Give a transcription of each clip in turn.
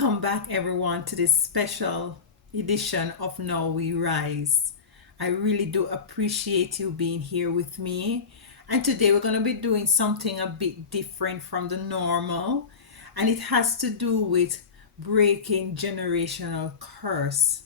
Welcome back, everyone, to this special edition of Now We Rise. I really do appreciate you being here with me. And today we're going to be doing something a bit different from the normal, and it has to do with breaking generational curse.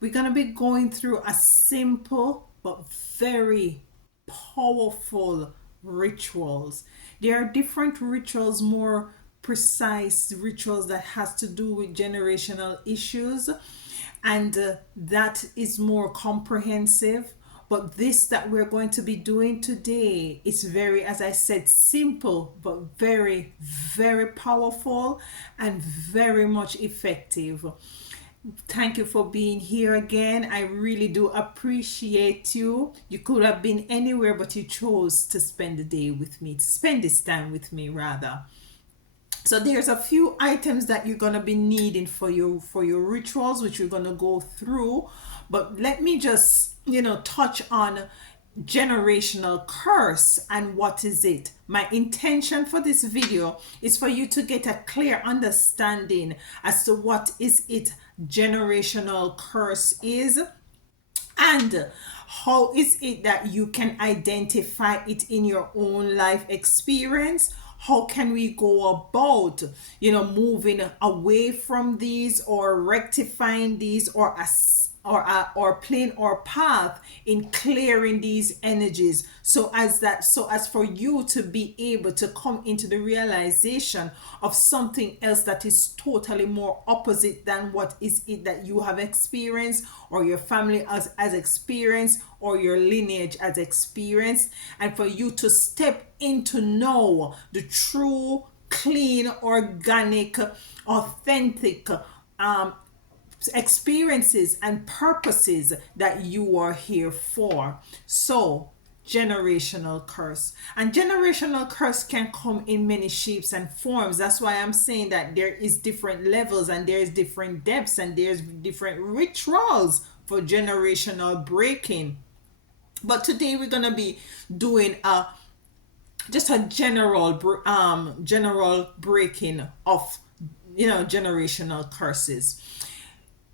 We're going to be going through a simple but very powerful rituals. There are different rituals, more precise rituals that has to do with generational issues, and that is more comprehensive. But this that we're going to be doing today is very, as I said, simple but very, very powerful and very much effective. Thank you for being here again. I really do appreciate you. You could have been anywhere, but you chose to spend the day with me, to spend this time with me rather. So there's a few items that you're gonna be needing for your rituals, which we're gonna go through. But let me just touch on generational curse and what is it. My intention for this video is for you to get a clear understanding as to what is it generational curse is, and how is it that you can identify it in your own life experience. How can we go about moving away from these, or rectifying these, or playing our path in clearing these energies, so as for you to be able to come into the realization of something else that is totally more opposite than what is it that you have experienced, or your family has experienced, or your lineage has experienced, and for you to step into know the true, clean, organic, authentic experiences and purposes that you are here for. So, generational curse. And generational curse can come in many shapes and forms. That's why I'm saying that there is different levels, and there's different depths, and there's different rituals for generational breaking. But today we're going to be doing just a general breaking of generational curses.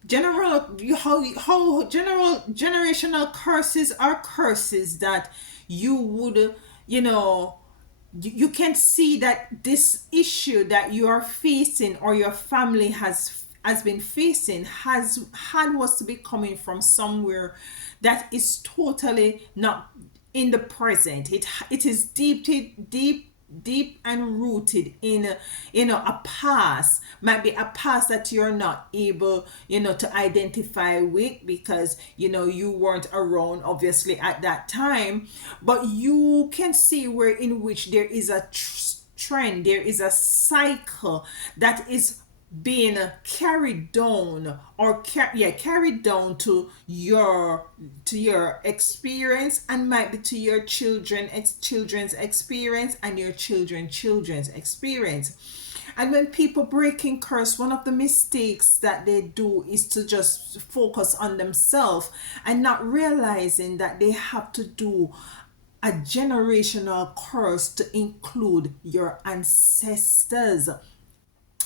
General generational curses are curses that you would you can see that this issue that you are facing, or your family has been facing, was to be coming from somewhere that is totally not in the present. It is deep and rooted in a past. Might be a past that you're not able to identify with, because you weren't around obviously at that time, but you can see where in which there is a trend, there is a cycle that is being carried down, or carried down to your experience, and might be to your children's experience, and your children's experience. And when people break in curse, one of the mistakes that they do is to just focus on themselves, and not realizing that they have to do a generational curse to include your ancestors.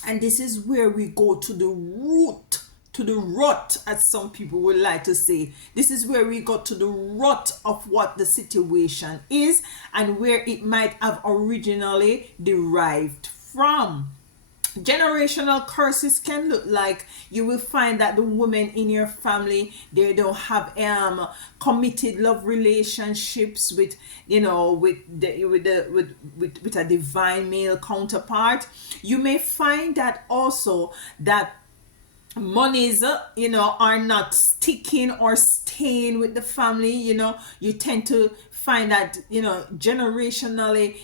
And this is where we go to the root, to the rot, as some people would like to say. This is where we got to the rot of what the situation is, and where it might have originally derived from. Generational curses can look like, you will find that the women in your family, they don't have committed love relationships with with a divine male counterpart. You may find that also that monies are not sticking or staying with the family. You tend to find that generationally,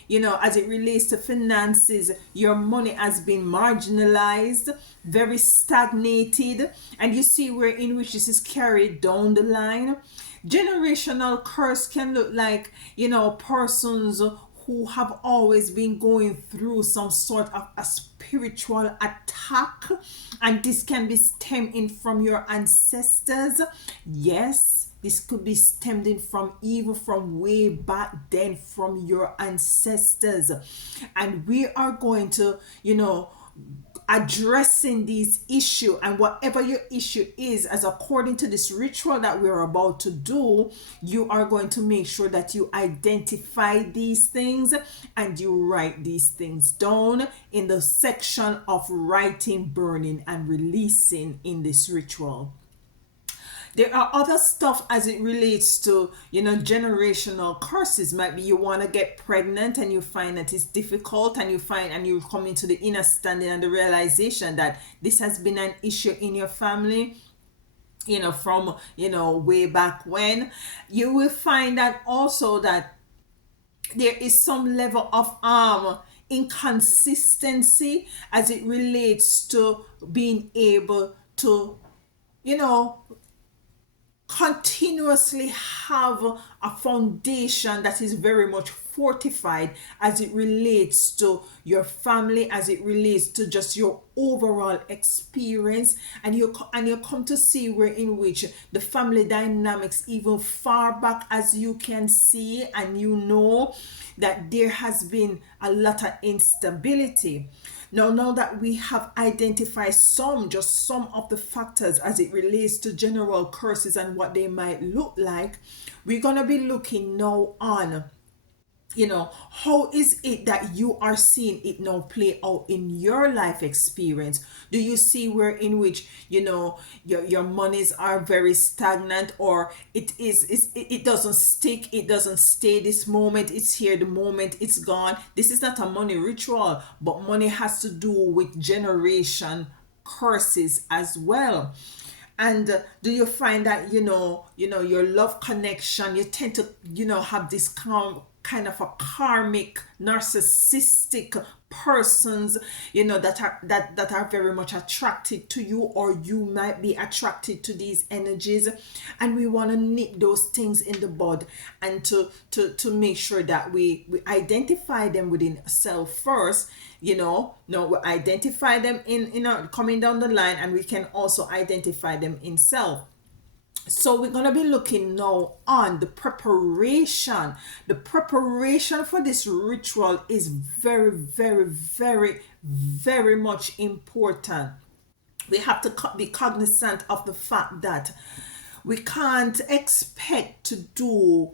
as it relates to finances, your money has been marginalized, very stagnated, and you see where in which this is carried down the line. Generational curse can look like persons who have always been going through some sort of a spiritual attack, and this can be stemming from your ancestors. Yes, this could be stemming from even from way back then, from your ancestors. And we are going to addressing these issue, and whatever your issue is, as according to this ritual that we're about to do, you are going to make sure that you identify these things and you write these things down in the section of writing, burning, and releasing in this ritual. There are other stuff as it relates to, generational curses. Might be you want to get pregnant and you find that it's difficult, and you come into the understanding and the realization that this has been an issue in your family, from, way back when. You will find that also that there is some level of inconsistency as it relates to being able to, you know continuously have a foundation that is very much fortified as it relates to your family, as it relates to just your overall experience. And you come to see where in which the family dynamics, even far back as you can see, and that there has been a lot of instability. Now that we have identified just some of the factors as it relates to general curses and what they might look like, we're going to be looking now on, how is it that you are seeing it now play out in your life experience? Do you see where in which, your monies are very stagnant, or it doesn't stick, it doesn't stay this moment, it's here, the moment it's gone? This is not a money ritual, but money has to do with generation curses as well. And do you find that, your love connection, you tend to, have this kind of a karmic narcissistic persons, that are very much attracted to you, or you might be attracted to these energies. And we want to nip those things in the bud, and to make sure that we identify them within self first. We identify them in coming down the line, and we can also identify them in self. So we're going to be looking now on the preparation. The preparation for this ritual is very, very, very, very much important. We have to be cognizant of the fact that we can't expect to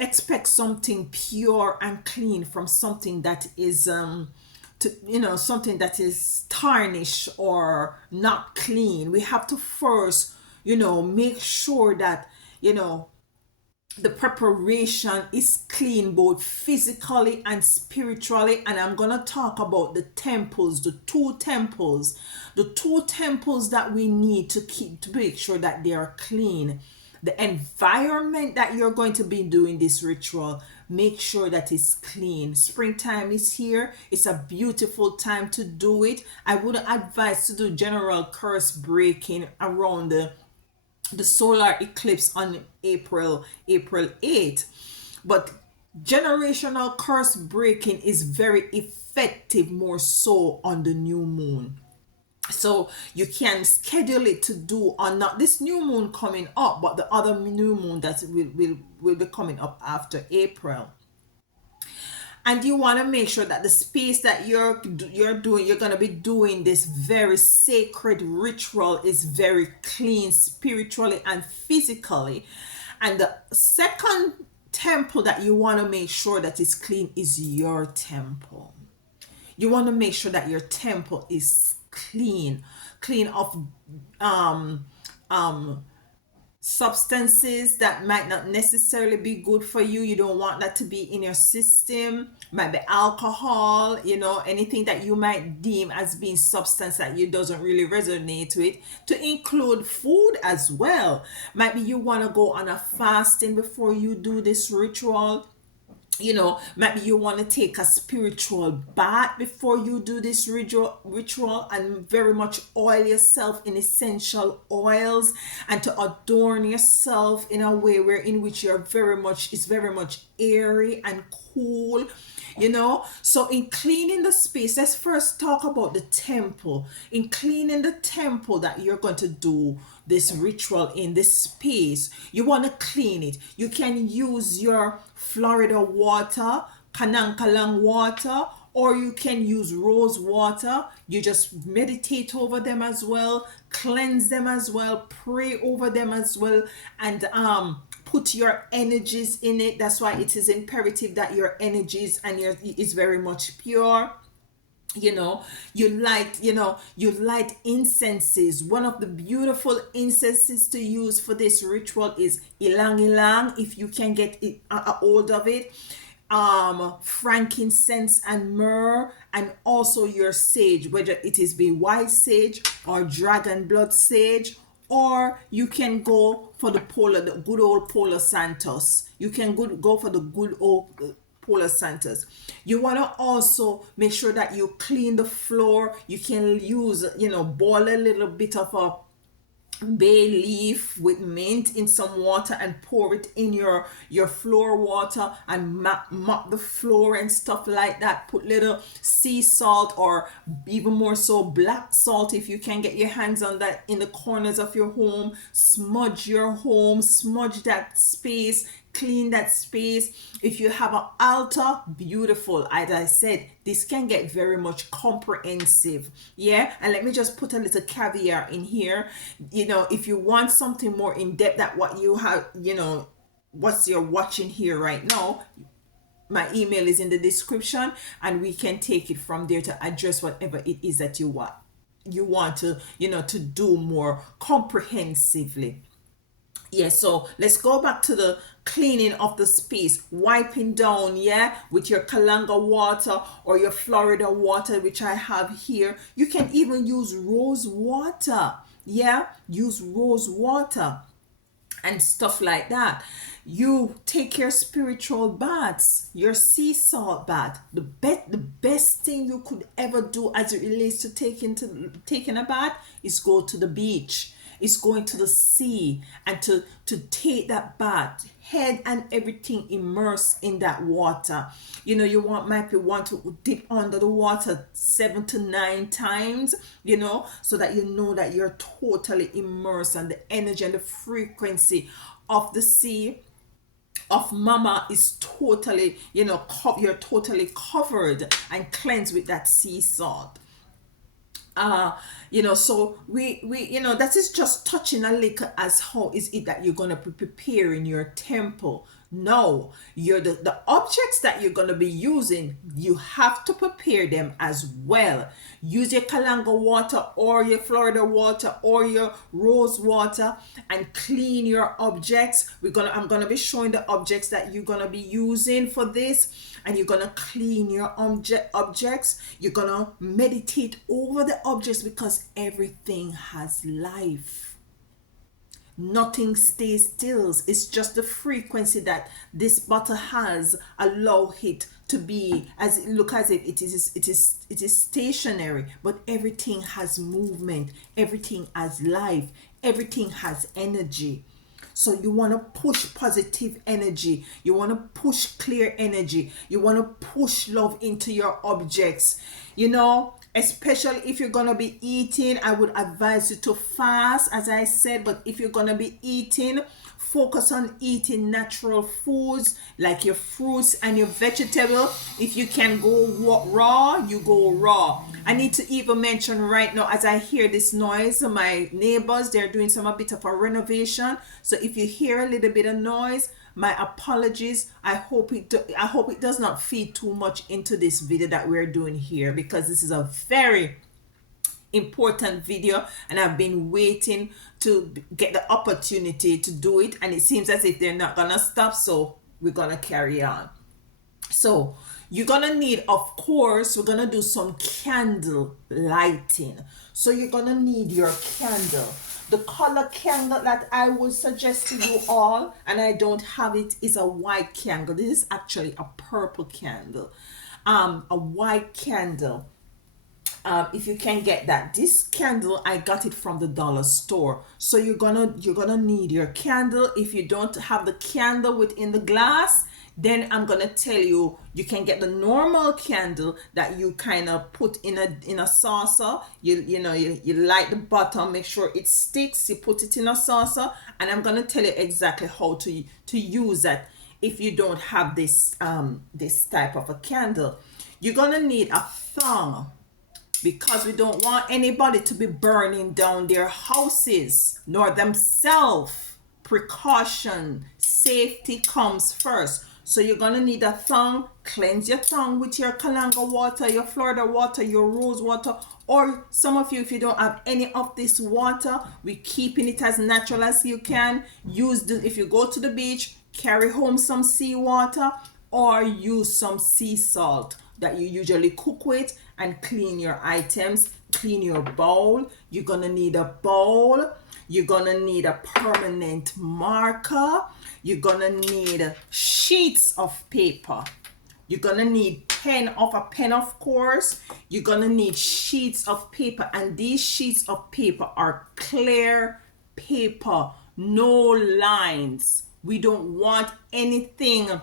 expect something pure and clean from something that is something that is tarnished or not clean. We have to first make sure that the preparation is clean, both physically and spiritually. And I'm going to talk about the two temples that we need to make sure that they are clean. The environment that you're going to be doing this ritual, make sure that it's clean. Springtime is here. It's a beautiful time to do it. I would advise to do general curse breaking around the solar eclipse on April 8th. But generational curse breaking is very effective, more so on the new moon. So you can schedule it to do on not this new moon coming up, but the other new moon that will be coming up after April. And you want to make sure that the space that you're going to be doing this very sacred ritual is very clean spiritually and physically. And the second temple that you want to make sure that is clean is your temple. You want to make sure that your temple is clean of substances that might not necessarily be good for you. You don't want that to be in your system. Might be alcohol, anything that you might deem as being substance that you doesn't really resonate with. To include food as well. Might be you want to go on a fasting before you do this ritual. Maybe you want to take a spiritual bath before you do this ritual, and very much oil yourself in essential oils, and to adorn yourself in a way in which it's very much airy and cool. So in cleaning the space, let's first talk about the temple. In cleaning the temple that you're going to do this ritual in, this space, you want to clean it. You can use your Florida water, Kanagal water, or you can use rose water. You just meditate over them as well, cleanse them as well, pray over them as well, and put your energies in it. That's why it is imperative that your energies and your is very much pure. You light incenses. One of the beautiful incenses to use for this ritual is Ylang-ylang, if you can get it a hold of it. Frankincense and myrrh, and also your sage, whether it is be white sage or dragon blood sage, or you can go for the good old Palo Santos. You can go for the good old Palo Santos. You want to also make sure that you clean the floor. You can use, boil a little bit of a bay leaf with mint in some water and pour it in your floor water and mop the floor and stuff like that. Put little sea salt, or even more so black salt if you can get your hands on that, in the corners of your home. Smudge your home, smudge that space, clean that space. If you have an altar, beautiful. As I said, this can get very much comprehensive. Yeah, and let me just put a little caveat in here. If you want something more in depth at what you have, what you're watching here right now, my email is in the description, and we can take it from there to address whatever it is that you want to do more comprehensively. Yeah, so let's go back to the cleaning of the space, wiping down, with your Kanagal water or your Florida water, which I have here. You can even use rose water. Use rose water and stuff like that. You take your spiritual baths, your sea salt bath. The best thing you could ever do as it relates to taking a bath is go to the beach. It's going to the sea and to take that bath, head and everything immersed in that water. Might want to dip under the water 7 to 9 times, so that that you're totally immersed, and the energy and the frequency of the sea of mama is totally, you're totally covered and cleansed with that sea salt. So we that is just touching a little as how is it that you're going to be preparing your temple. No, the objects that you're going to be using, you have to prepare them as well. Use your Kanagal water or your Florida water or your rose water and clean your objects. I'm going to be showing the objects that you're going to be using for this, and you're going to clean your objects. You're going to meditate over the objects, because everything has life. Nothing stays still. It's just the frequency that this bottle has allow it to be, as it look as if it is stationary, but everything has movement, everything has life, everything has energy. So you want to push positive energy, you want to push clear energy, you want to push love into your objects. Especially if you're going to be eating, I would advise you to fast, as I said. But if you're going to be eating, focus on eating natural foods like your fruits and your vegetable. If you can go raw, you go raw. I need to even mention right now, as I hear this noise, my neighbors, they're doing a bit of a renovation. So if you hear a little bit of noise, my apologies. I hope it does not feed too much into this video that we're doing here, because this is a very important video and I've been waiting to get the opportunity to do it, and it seems as if they're not gonna stop, so we're gonna carry on. So you're gonna need, of course, we're gonna do some candle lighting. So you're gonna need your candle. The color candle that I would suggest to you all, and I don't have it, is a white candle. This is actually a purple candle. A white candle. If you can get that. This candle, I got it from the dollar store. So you're gonna need your candle. If you don't have the candle within the glass, then I'm gonna tell you, you can get the normal candle that you kind of put in a saucer. You light the bottom, make sure it sticks, you put it in a saucer, and I'm gonna tell you exactly how to use that if you don't have this type of a candle. You're gonna need a thong, because we don't want anybody to be burning down their houses nor themselves. Precaution, safety comes first. So you're gonna need a thong. Cleanse your tongue with your Kanagal water, your Florida water, your rose water, or some of you, if you don't have any of this water, we're keeping it as natural as you can. If you go to the beach, carry home some seawater, or use some sea salt that you usually cook with, and clean your items. Clean your bowl. You're gonna need a bowl. You're gonna need a permanent marker. You're gonna need sheets of paper. You're gonna need a pen, of course. You're gonna need sheets of paper, and these sheets of paper are clear paper, no lines. We don't want anything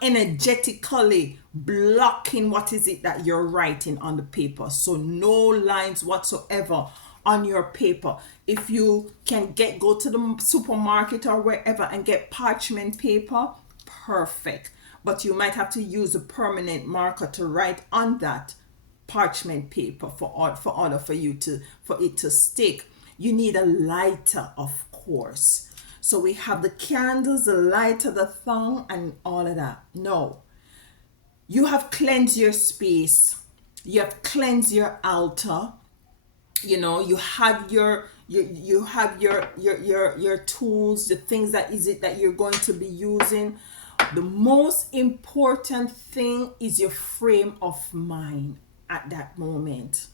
energetically blocking what is it that you're writing on the paper. So no lines whatsoever on your paper. If you can go to the supermarket or wherever and get parchment paper, perfect. But you might have to use a permanent marker to write on that parchment paper for it to stick. You need a lighter, of course. So we have the candles, the lighter, the thong, and all of that. No, you have cleansed your space. You have cleansed your altar. You know, you have your tools, the things that you're going to be using. The most important thing is your frame of mind at that moment.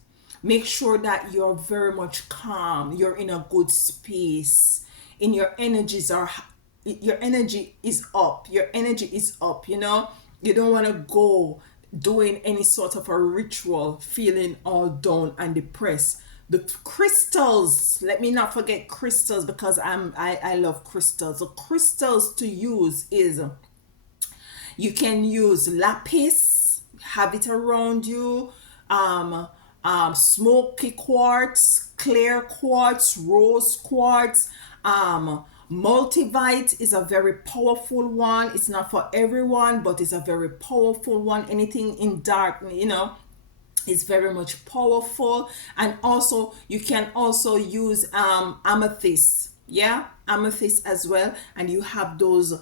Make sure that you're very much calm. You're in a good space. Your energy is up. Your energy is up. You know, you don't want to go doing any sort of a ritual feeling all down and depressed. The crystals, let me not forget crystals, because I love crystals. The crystals to use is, you can use lapis, have it around you, smoky quartz, clear quartz, rose quartz. Multivite is a very powerful one. It's not for everyone, but it's a very powerful one. Anything in dark, is very much powerful. And also you can also use amethyst, amethyst as well. And you have those,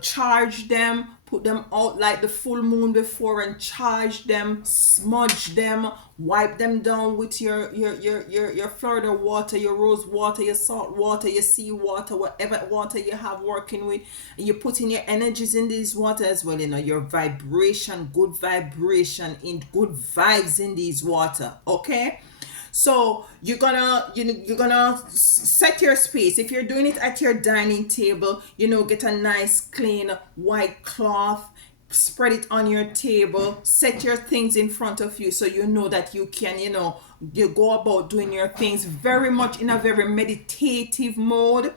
charge them, put them out like the full moon before, and charge them, smudge them, wipe them down with your Florida water, your rose water, your salt water, your sea water, whatever water you have working with. And you put in your energies in this water as well, your vibration, good vibration, in good vibes in these water. Okay, so you're gonna set your space. If you're doing it at your dining table, get a nice clean white cloth, spread it on your table, set your things in front of you, so you know that you can, you go about doing your things very much in a very meditative mode.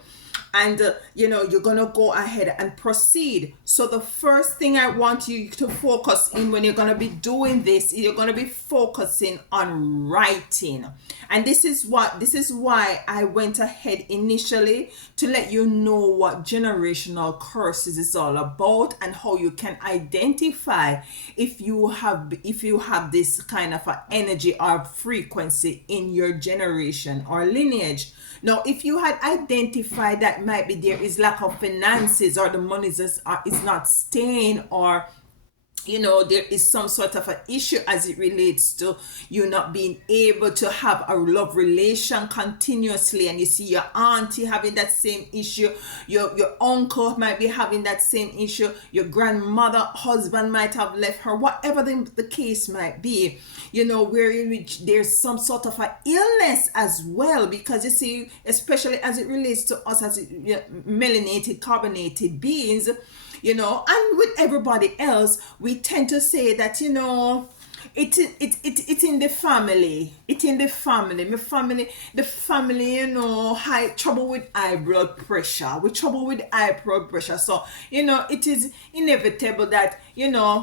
And you're gonna go ahead and proceed. So the first thing I want you to focus in when you're gonna be doing this, you're gonna be focusing on writing. And this is why I went ahead initially to let you know what generational curses is all about, and how you can identify if you have this kind of a energy or frequency in your generation or lineage. Now, if you had identified that might be there is lack of finances, or the money is not staying, or there is some sort of an issue as it relates to you not being able to have a love relation continuously, and you see your auntie having that same issue, your uncle might be having that same issue, your grandmother husband might have left her, whatever the case might be, where in which there's some sort of an illness as well, because you see, especially as it relates to us as melanated, carbonated beings, and with everybody else, we tend to say that, it's in the family. It's in the family. The family, high trouble with high blood pressure. With trouble with high blood pressure. So, it is inevitable that,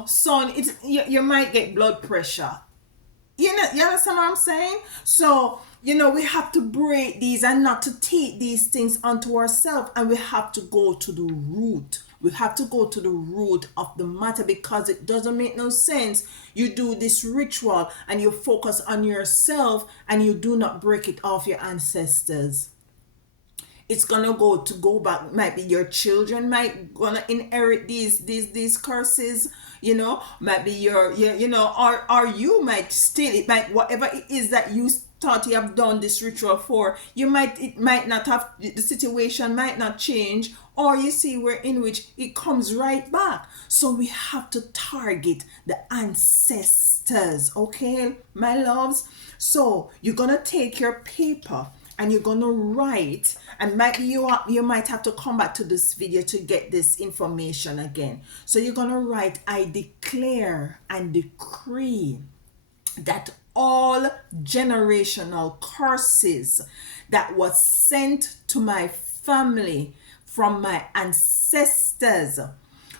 son, you might get blood pressure. You understand what I'm saying? So, we have to break these and not to take these things onto ourselves, and we have to go to the root. We have to go to the root of the matter, because it doesn't make no sense. You do this ritual and you focus on yourself and you do not break it off your ancestors. It's gonna go back. Might be your children might gonna inherit these curses, might be your or you might still, it might, whatever it is that you thought you have done this ritual for, it might not have, the situation might not change, or you see where in which it comes right back. So we have to target the ancestors, okay, my loves. So you're gonna take your paper and you're gonna write, and you might have to come back to this video to get this information again. So you're gonna write, I declare and decree that all generational curses that was sent to my family from my ancestors,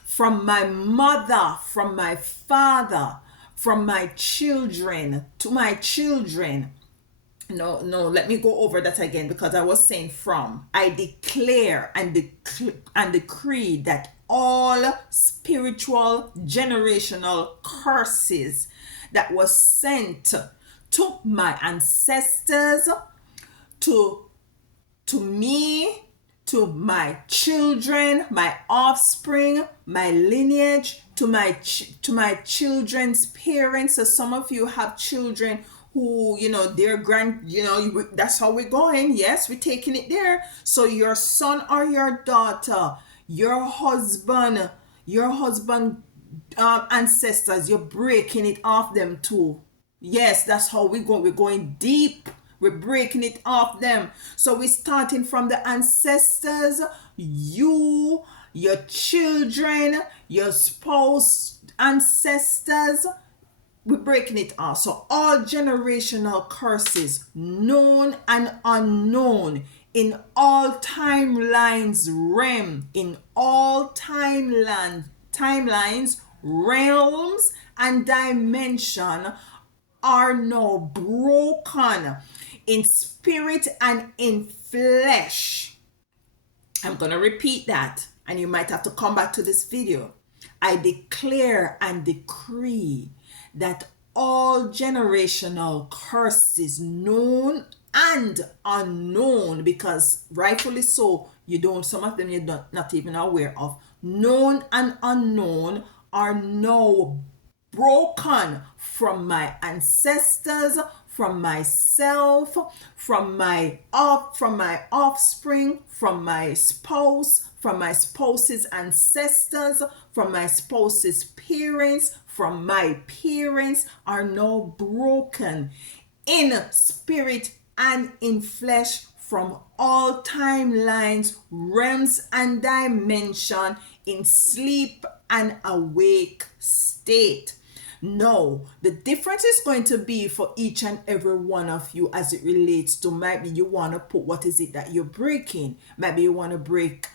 from my mother, from my father, from my children, to my children. No, let me go over that again, because I was saying from. I declare and decree that all spiritual generational curses that was sent to my ancestors, to me, to my children, my offspring, my lineage, to my children's parents. So some of you have children who, their that's how we're going. Yes, we're taking it there. So your son or your daughter, your husband ancestors, you're breaking it off them too. Yes, that's how we go. We're going deep. We're breaking it off them. So we're starting from the ancestors, you, your children, your spouse, ancestors. We're breaking it off. So all generational curses, known and unknown, in all timelines, in all timelines, realms, and dimension, are now broken in spirit and in flesh. I'm going to repeat that, and you might have to come back to this video. I declare and decree that all generational curses, known and unknown, because rightfully so, some of them you're not even aware of, known and unknown, are now broken from my ancestors, from myself, from my offspring, from my spouse, from my spouse's ancestors, from my spouse's parents, from my parents, are now broken in spirit and in flesh, from all timelines, realms, and dimension, in sleep and awake state. No, the difference is going to be for each and every one of you as it relates to, maybe you want to put what is it that you're breaking. Maybe you want to break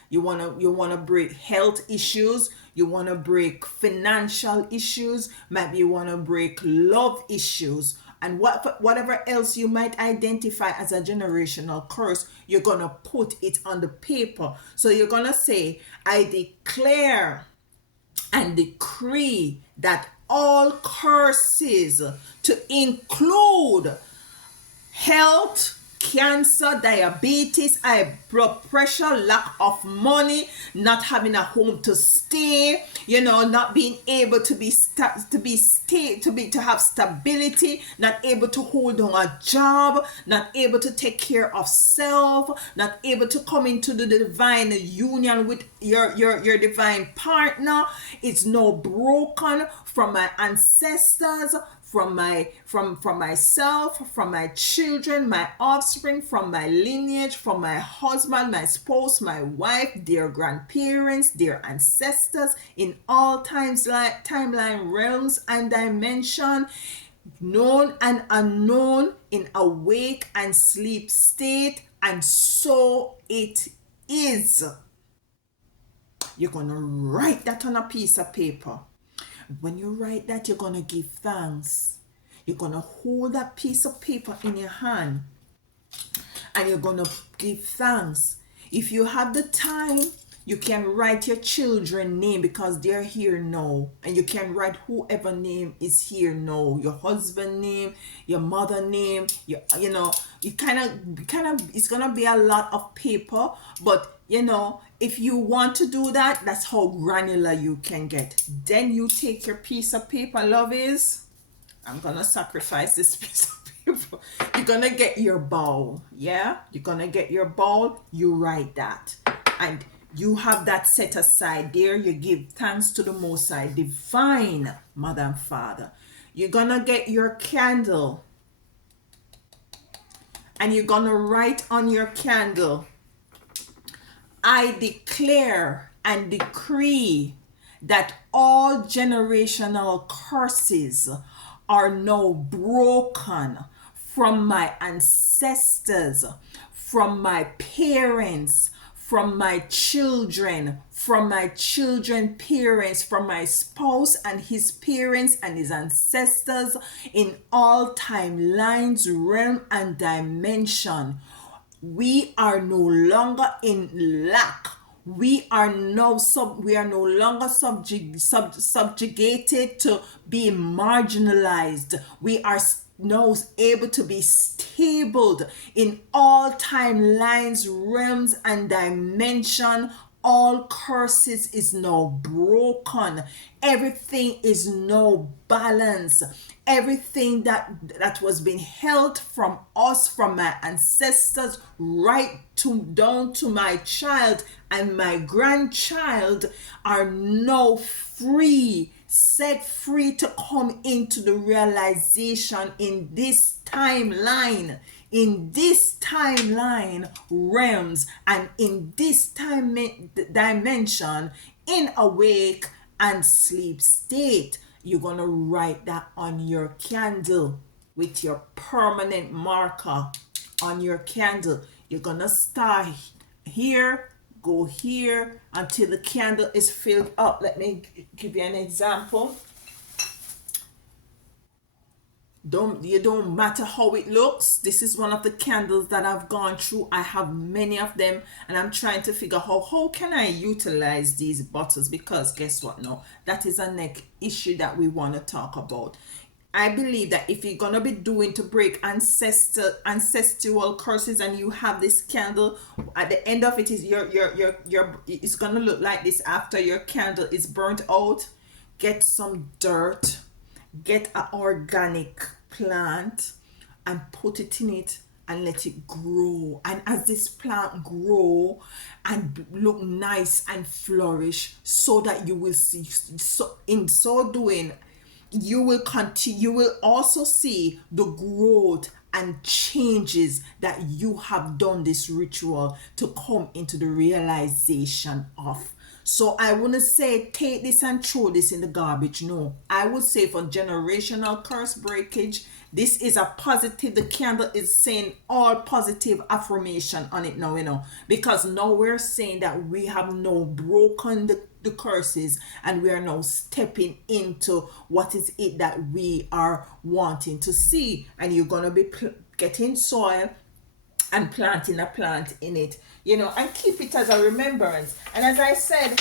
health issues, you want to break financial issues, maybe you want to break love issues, and whatever else you might identify as a generational curse, you're going to put it on the paper. So you're going to say, I declare and decree that all curses, to include health, cancer, diabetes, high blood pressure, lack of money, not having a home to stay, not being able to have stability, not able to hold on a job, not able to take care of self, not able to come into the divine union with your divine partner. It's now broken from my ancestors, from myself, from my children, my offspring, from my lineage, from my husband, my spouse, my wife, their grandparents, their ancestors, in all timeline, realms, and dimension, known and unknown, in awake and sleep state, and so it is. You're going to write that on a piece of paper. When you write that, you're going to give thanks. You're going to hold that piece of paper in your hand and you're going to give thanks. If you have the time, You can write your children's name because they're here now, and you can write whoever name is here now. Your husband name, your mother name. You know, you kind of it's gonna be a lot of paper, but you know, if you want to do that, that's how granular you can get. Then you take your piece of paper, lovies. I'm gonna sacrifice this piece of paper. You're gonna get your bowl, yeah? You're gonna get your bowl, you write that. And you have that set aside there. You give thanks to the Most High, divine Mother and Father. You're gonna get your candle. And you're gonna write on your candle, I declare and decree that all generational curses are now broken from my ancestors, from my parents, from my children, from my children's parents, from my spouse and his parents and his ancestors in all timelines, realm, and dimension. We are no longer in lack. We are no longer subjugated to be marginalized. We are now able to be stable in all timelines, realms, and dimension. All curses is now broken. Everything is now balanced. Everything that was being held from us, from my ancestors, right to down to my child and my grandchild, are now free, set free to come into the realization in this timeline, realms, and in this time dimension, in awake and sleep state. You're gonna write that on your candle with your permanent marker on your candle. You're gonna start here, go here until the candle is filled up. Let me give you an example. Don't matter how it looks. This is one of the candles that I've gone through. I have many of them, and I'm trying to figure out how can I utilize these bottles, because guess what? No, that is a next issue that we want to talk about. I believe that if you're gonna be doing to break ancestral curses, and you have this candle, at the end of it is your it's gonna look like this after your candle is burnt out. Get some dirt, get an organic plant, and put it in it and let it grow. And as this plant grow and look nice and flourish, so that you will see, so in so doing, you will continue, you will also see the growth and changes that you have done this ritual to come into the realization of. So I wouldn't say take this and throw this in the garbage. No, I would say for generational curse breakage, this is a positive. The candle is saying all positive affirmation on it now, you know, because now we're saying that we have now broken the curses, and we are now stepping into what is it that we are wanting to see. And you're going to be getting soil and planting a plant in it, you know, and keep it as a remembrance. And as I said,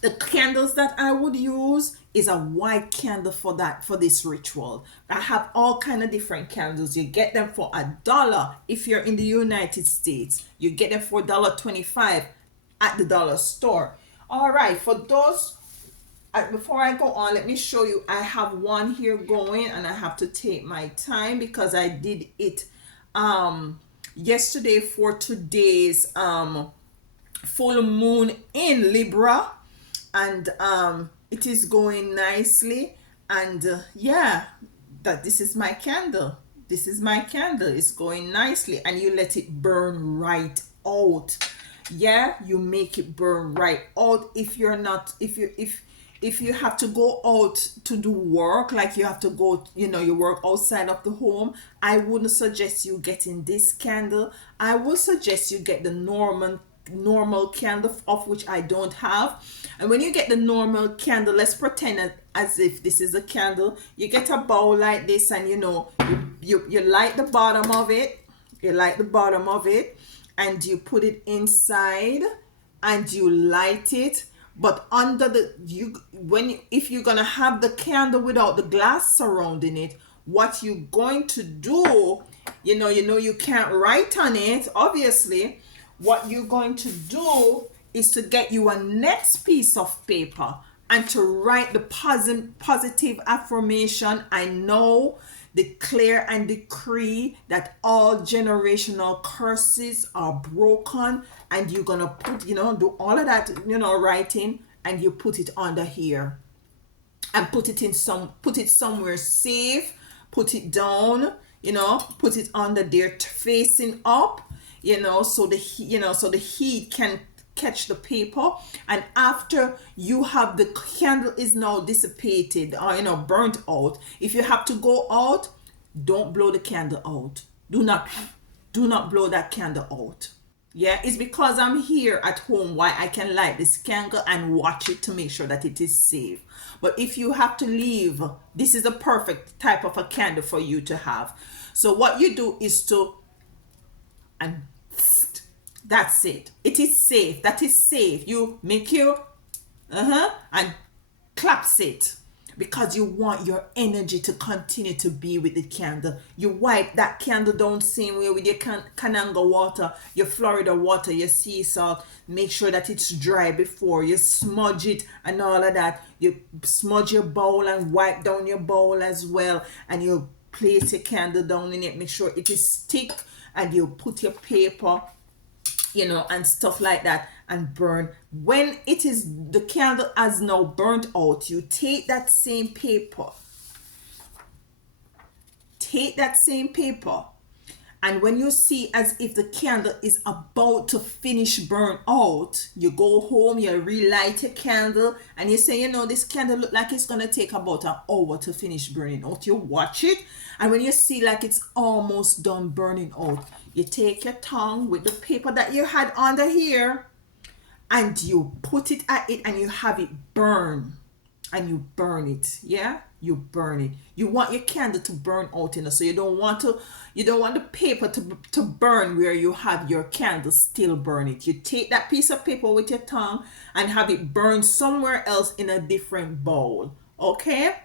the candles that I would use is a white candle for this ritual. I have all kind of different candles. You get them for $1 if you're in the United States. You get them for $1.25 at the dollar store. All right, for those, before I go on, let me show you. I have one here going, and I have to take my time because I did it yesterday for today's full moon in Libra, and it is going nicely. And yeah, this is my candle. It's going nicely, and you let it burn right out. Yeah, you make it burn right out. If you're not, if you have to go out to do work, like you have to go, you know, you work outside of the home, I wouldn't suggest you getting this candle. I would suggest you get the normal candle, of which I don't have. And when you get the normal candle, let's pretend as if this is a candle. You get a bowl like this, and you know, you light the bottom of it. And you put it inside and you light it. But under the if you're gonna have the candle without the glass surrounding it, what you're going to do, you can't write on it, obviously. What you're going to do is to get you a next piece of paper and to write the positive affirmation. I know, declare and decree that all generational curses are broken, and you're gonna put, do all of that, writing, and you put it under here, and put it somewhere safe, put it down, put it under there, facing up, so the heat can catch the paper. And after you have the candle is now dissipated, or burnt out, if you have to go out, don't blow the candle out. Do not blow that candle out. Yeah, it's because I'm here at home why I can light this candle and watch it to make sure that it is safe. But if you have to leave, this is a perfect type of a candle for you to have. So what you do is and that's it. It is safe. That is safe. You make your and claps it, because you want your energy to continue to be with the candle. You wipe that candle down same way with your Kanagal water, your Florida water, your sea salt. Make sure that it's dry before you smudge it and all of that. You smudge your bowl and wipe down your bowl as well, and you place your candle down in it. Make sure it is thick, and you put your paper, and stuff like that, and burn. When the candle has now burnt out, you take that same paper, and when you see as if the candle is about to finish burn out, you go home, you relight your candle, and you say, this candle look like it's gonna take about an hour to finish burning out. You watch it, and when you see like it's almost done burning out, you take your tongue with the paper that you had under here, and you put it at it, and you have it burn, and you burn it. Yeah, you burn it. You want your candle to burn out, so you don't want the paper to burn where you have your candle still burn it. You take that piece of paper with your tongue and have it burn somewhere else in a different bowl. Okay?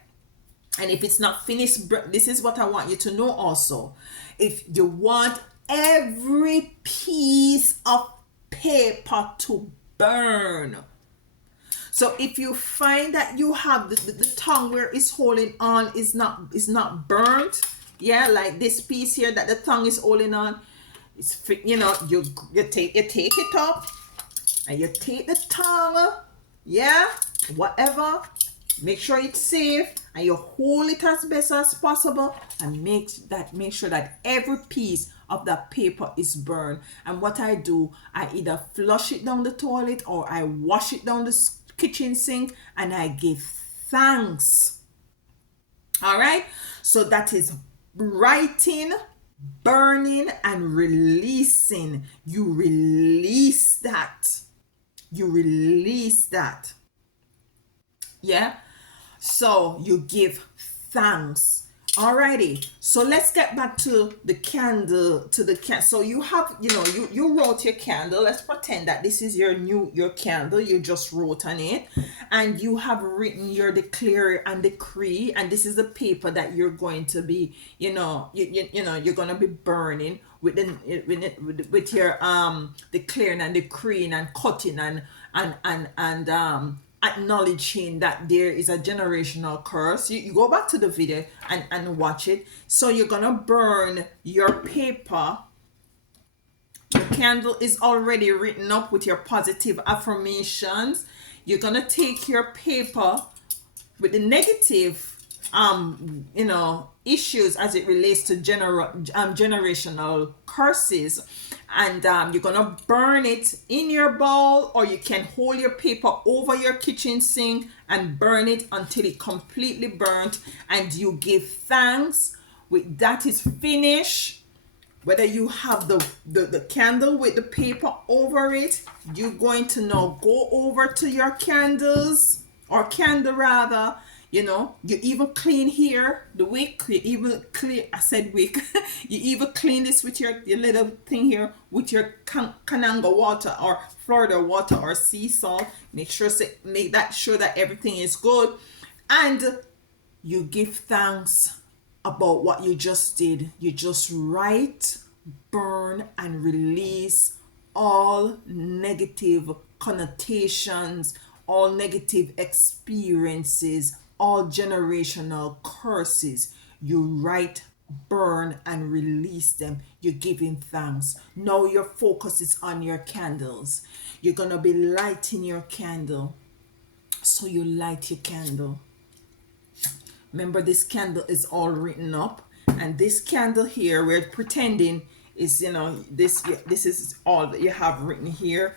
And if it's not finished, this is what I want you to know also. If you want every piece of paper to burn, so if you find that you have the tongue where it's holding on is not burnt, yeah, like this piece here that the tongue is holding on, it's you take it up, and you take the tongue, yeah, whatever, make sure it's safe, and you hold it as best as possible, and make sure that every piece of that paper is burned. And what I do, I either flush it down the toilet, or I wash it down the kitchen sink, and I give thanks. All right, so that is writing, burning, and releasing. You release that. Yeah, so you give thanks. Alrighty, so let's get back to the candle, so you have, you wrote your candle. Let's pretend that this is your candle. You just wrote on it, and you have written your declare and decree, and this is the paper that you're going to be, you're going to be burning with your declaring and decreeing and cutting and acknowledging that there is a generational curse. You go back to the video and watch it. So you're gonna burn your paper. Your candle is already written up with your positive affirmations. You're gonna take your paper with the negative issues as it relates to generational curses, and you're gonna burn it in your bowl, or you can hold your paper over your kitchen sink and burn it until it completely burnt, and you give thanks. With that is finished, whether you have the candle with the paper over it, you're going to now go over to your candles, or candle rather. You even clean here, the wick, you even clean, I said wick, you even clean this with your little thing here with your Kanagal water or Florida water or sea salt. Make sure that everything is good, and you give thanks about what you just did. You just write, burn, and release all negative connotations, all negative experiences, all generational curses. You write, burn, and release them. You're giving thanks. Now your focus is on your candles. You're gonna be lighting your candle. So you light your candle. Remember, this candle is all written up, and this candle here, we're pretending is, this is all that you have written here.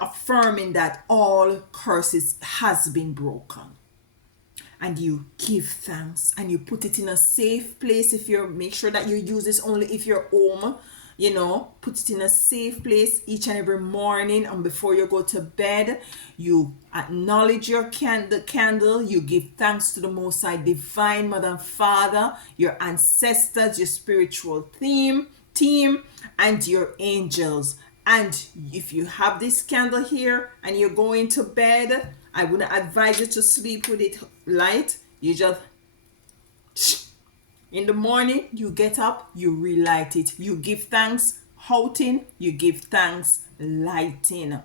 Affirming that all curses has been broken, and you give thanks, and you put it in a safe place. If you make sure that you use this only if you're home, put it in a safe place each and every morning, and before you go to bed, you acknowledge your candle. You give thanks to the Most High, Divine Mother and Father, your ancestors, your spiritual team, and your angels. And if you have this candle here and you're going to bed, I wouldn't advise you to sleep with it light. You just, in the morning, you get up, you relight it. You give thanks outing, you give thanks lighting.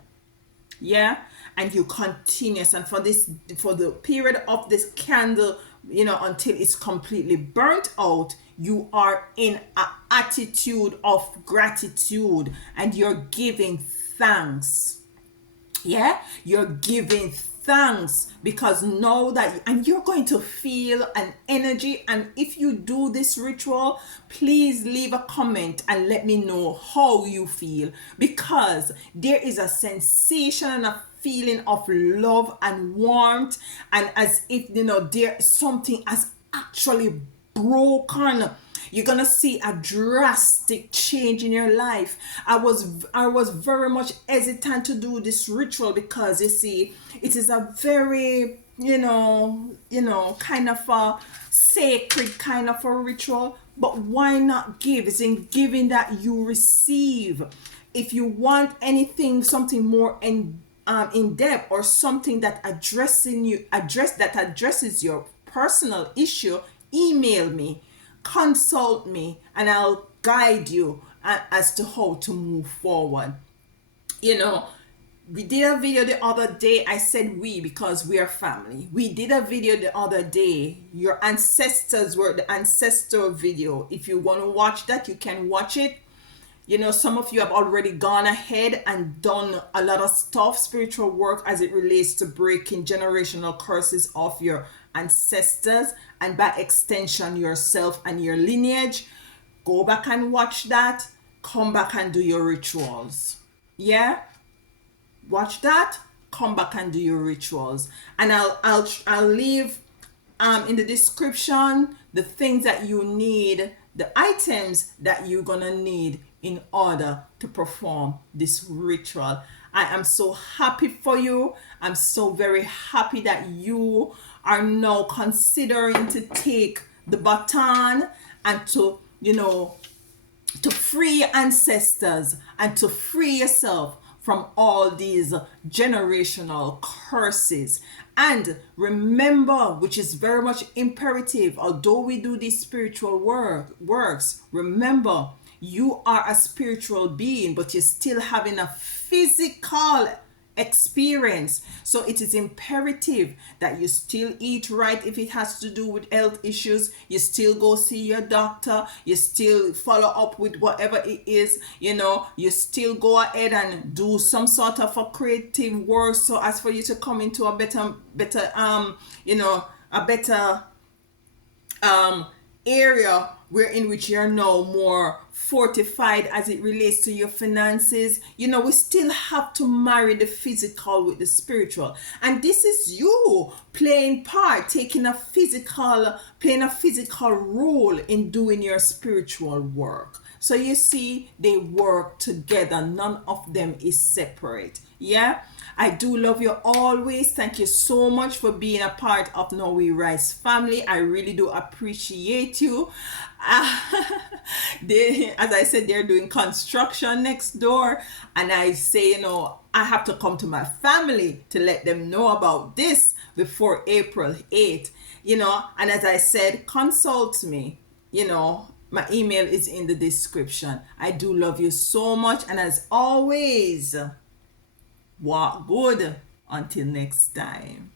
Yeah, and you continuous, and for the period of this candle, until it's completely burnt out, you are in an attitude of gratitude, and you're giving thanks. Yeah, you're giving thanks, because know that, and you're going to feel an energy. And if you do this ritual, please leave a comment and let me know how you feel, because there is a sensation and a feeling of love and warmth, and as if there something has actually broken. You're gonna see a drastic change in your life. I was very much hesitant to do this ritual, because you see, it is a very kind of a sacred kind of a ritual. But why not give? It's in giving that you receive. If you want anything, something more in depth, or something that addresses your personal issue, email me, consult me, and I'll guide you as to how to move forward. We did a video the other day. I said we because we are family. We did a video the other day. Your ancestors were the ancestor video. If you want to watch that, you can watch it. Some of you have already gone ahead and done a lot of stuff, spiritual work, as it relates to breaking generational curses of your ancestors, and by extension yourself and your lineage. Go back and watch that. Come back and do your rituals. Yeah, watch that. Come back and do your rituals, and I'll leave in the description the things that you need, the items that you're gonna need in order to perform this ritual. I am so happy for you. I'm so very happy that you are now considering to take the baton and to free your ancestors and to free yourself from all these generational curses. And remember, which is very much imperative, although we do these spiritual works, remember, you are a spiritual being, but you're still having a physical experience. So it is imperative that you still eat right. If it has to do with health issues, you still go see your doctor. You still follow up with whatever it is. You still go ahead and do some sort of a creative work, so as for you to come into a better area in which you're now more fortified as it relates to your finances. We still have to marry the physical with the spiritual, and this is you playing a physical role in doing your spiritual work. So you see, they work together. None of them is separate. Yeah. I do love you always. Thank you so much for being a part of Now We Rise family. I really do appreciate you. As I said, they're doing construction next door, and I say, I have to come to my family to let them know about this before April 8th. And as I said, consult me. My email is in the description. I do love you so much, and as always, walk good. Until next time.